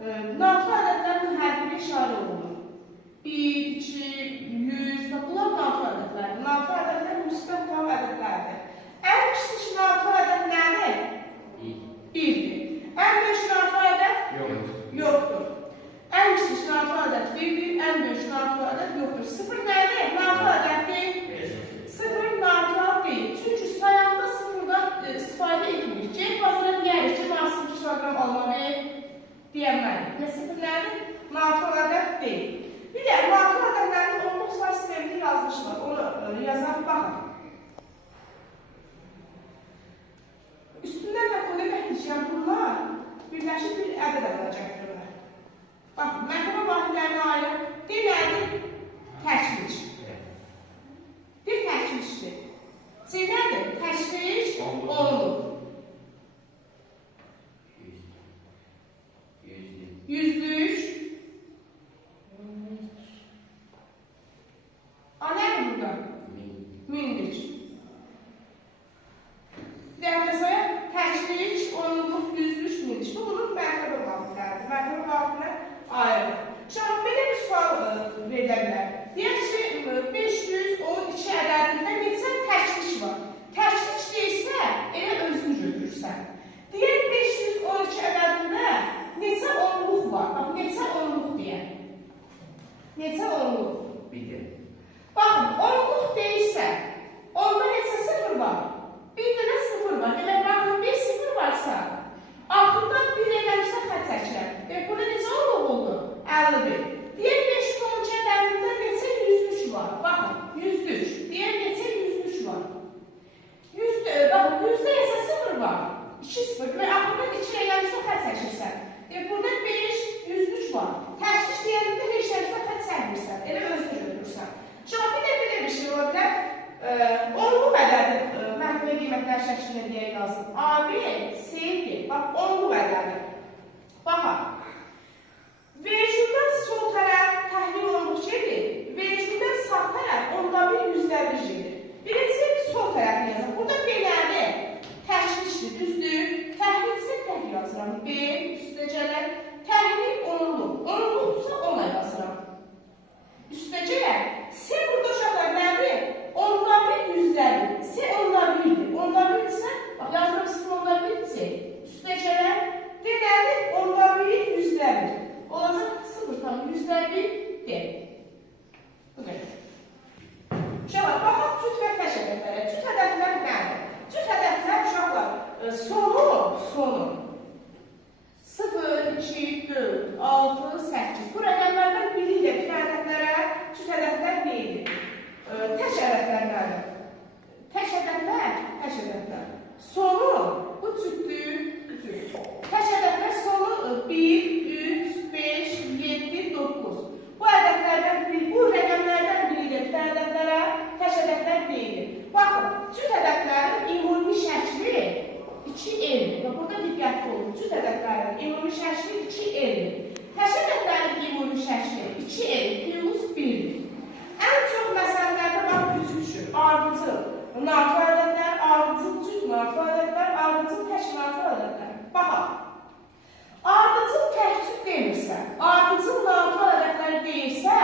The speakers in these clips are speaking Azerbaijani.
natır ədədlərin hərfinə işarə olunur. 1, 2, 100, bunlar natır ədədlərdir. Natır ədədlər müsbət tam ədədlərdir. Ən kiçik natır ədəd nədir? 1'dir. Ən böyük natır ədəd? Yoxdur. Ən kiçik natır ədəd 1'dir, ən böyük natır ədəd yoxdur. 0 nədir? Natır ədəddir. 0 natural deyil. Çünki sayanda 0'dan istifadə etmirik. C bazına deyərik ki, 0 kilogram almalı deyəmərik. Və 0 nədir? Natural ədəd deyil. Bir də natır ədədlərin onluq say sistemini yazmışlar. Onu yazan baxın. Üstündən də qoyda bəkləyəcəm bunlar birləşib bir ədəd ədəcəkdirlər. Bax, mərtəbə vahidlərinə ayrı deməli təşviş. Bir təşvişdir. C nədir? Təşviş onluq. 100'lük. A nədir burada? 1000'lik. Dərdəsaya təşviş, onluq, 100'lük, 1000'lik. Bu bunun mərtəbə vahidləridir. Mərtəbə vahidlər ayrı. Şimdi belə bir sual verilə bilər. Deyək ki, 512 ədədində neçə təşviş var? Təşviş deyilsə, elə özünü götürürsən. Deyək 512 ədədində neçə onluq var? Bax, neçə onluq deyək. Neçə onluq? Baxın, onluq deyilsə, onda neçə 0 var? Bir dənə 0 var. Demək, baxın, bir 0 varsa, axırdan bir eləmişsə xət çəkirəm. Demək, burada neçə onluq oldu? 51. Deyək, 512 ədədində neçə 103 var? Baxın, 103. Deyək, neçə 103 var? Baxın, 100'də isə 0 var. 2 0. Demək, axırdan 2 eləmişsə xət çəkirsən. Demək, burada 5, 103 var. Təşviş deyəndə heç nəsə xət çəkmirsən. Elə özünü götürürsən. Şimdi bir də belə bir şey ola bilər. Onluq ədədi mərtəbə qiymətlər şəklində deyək lazım. A1, C1. Bax, onluq ədədi. Baxaq. Vericildən sol tərəf təhlil olunmuş gedir. Vericildən sağ tərəf onda bir yüzlərdir gedir. Birinci sol tərəfini yazaq. Burada beləli təşvişdir, düzdür. Təhlil isə təhlil yazıram. B, üstəcələr. Təhlil onluq. Onluqdursa ona yazıram. Üstəcələr. C burada uşaqlar nədir? Onda bir yüzlərdir. C onda birdir. Onda birdirsə, bax yazıram 0 onda 1 C. Üstəcələr. Deməli, onda bir yüzlərdir. Olacaq 0 tam yüzlərdir D. Bu qədər. Uşaqlar, baxaq cüt və təş ədədlərə. Cüt ədədlər nədir? Cüt ədədlər uşaqlar sonu 0, 2, 4, 6, 8. Bu rəqəmlərdən biri ilə bir ədədlərə cüt ədədlər deyilir. Təş ədədlər nədir? Təş ədədlər. Sonu bu cütdür, cüt. Təş ədədlər sonu 1, 3, 5, 7, 9. Bu rəqəmlərdən biri ilə bir ədədlərə təş ədədlər deyilir. Baxın, cüt ədədlərin ümumi şəkli 2L-dir. Burada diqqətli olun. Cüt ədədlərin ümumi şəkli 2L-dir. Təş ədədlərin ümumi şəkli 2L plus 1-dir. Ən çox məsələlərdə bax güclüşür. Ardıcıl natır ədədlər, ardıcıl cüt natır ədədlər, ardıcıl təş natır ədədlər. Baxaq. Ardıcıl təhcüd demirsə, ardıcıl natır ədədlər deyilsə,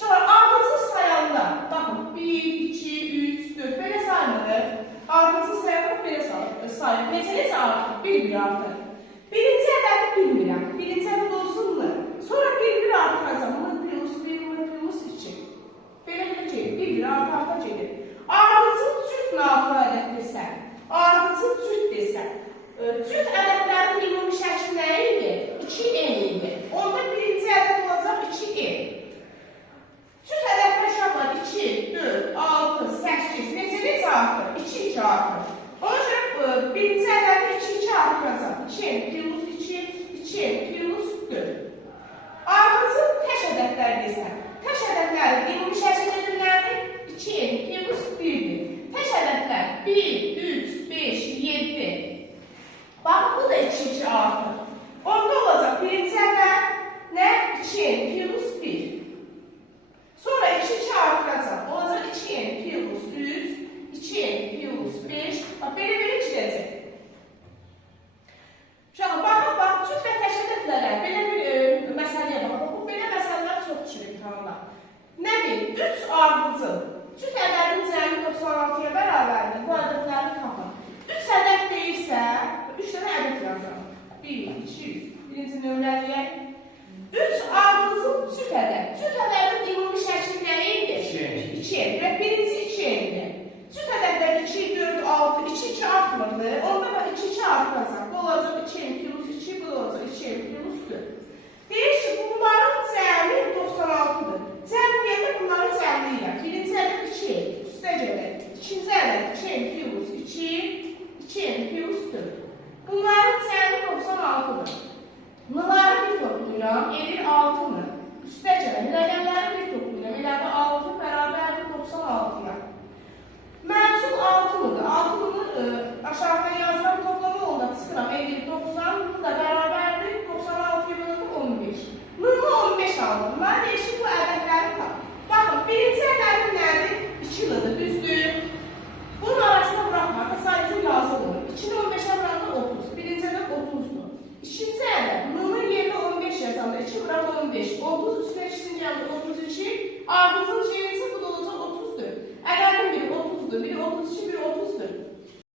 sonra ardıcıl sayanda, baxın, 1, 2, 3, 4, belə saymırıq. Ardıcıl sayanda belə sayırıq. Neçə artıq? 1 artıq. Birinci ədədi bilmirəm. Birinci ədəd olsunmu? Sonra 1 artıracam. Bunu plus 1, bunu plus 2. Belə gedir. 1 arta gedir. Ardıcıl cüt natır ədəd desən, ardıcıl cüt desən, cüt ədədlərin ümumi şəkli nə idi? 2N idi. Onda birinci ədəd olacaq 2N. Cüt ədədlər uşaqlar 2, 4, 6, 8, neçə artır? 2 artır. Ona görə birinci ədədi 2 artıracaq. 2N plus 2, 2N plus 4. Ardıcıl təş ədədlər desən, təş ədədlərin ümumi şəkli nədir? 2N plus 1-dir. Təş ədədlər 1, 3, 5, 7. Bax, bu da 2 artır. Onda olacaq birinci ədəd nə? 2N plus 1. Sonra 2 artıracaq. Olacaq 2N plus 3, 2N plus 5. Bax, belə gidəcək. Uşaqlar, çarpacaq. Bu olacaq 2n plus 2, bu da olacaq 2n plus 4. Deyir ki, bunların cəmi 96-dır. Cəm deyəndə bunları cəmləyirəm. Birinci ədəd 2n, üstə gələk. İkinci ədəd 2n plus 2, 2n plus 4. Bunların cəmi 96-dır. N'ları bir toplayıram, edir 6-nı. Üstə gələk, rəqəmləri bir toplayıram. Elədi 6 bərabərdir 96-ya. Məhsul 6-mıdır. 6-nı aşağıdan yazıram, toplama onda çıxıram. Edir 90, bunu da bərabərdir 96-ya bunu 15. Bunu 15 aldım. Mən deyir ki, bu ədədləri tap. Baxın, birinci ədədim nədir? 2-lıdır, düzdür. Bunun arasına bıraxmaq, sadəcə yazı olur. 2-ni 15-ə bıraxda 30. Birinci ədəd 30-dur. İkinci ədəd, N'nın yerinə 15 yazanda 2 bırak 15. 30 üstünə 2-sin gəldi 32. Ardızın şeyisi bu da olacaq 30'dur. Ədədin biri 30'dur, biri 32, biri 30'dur.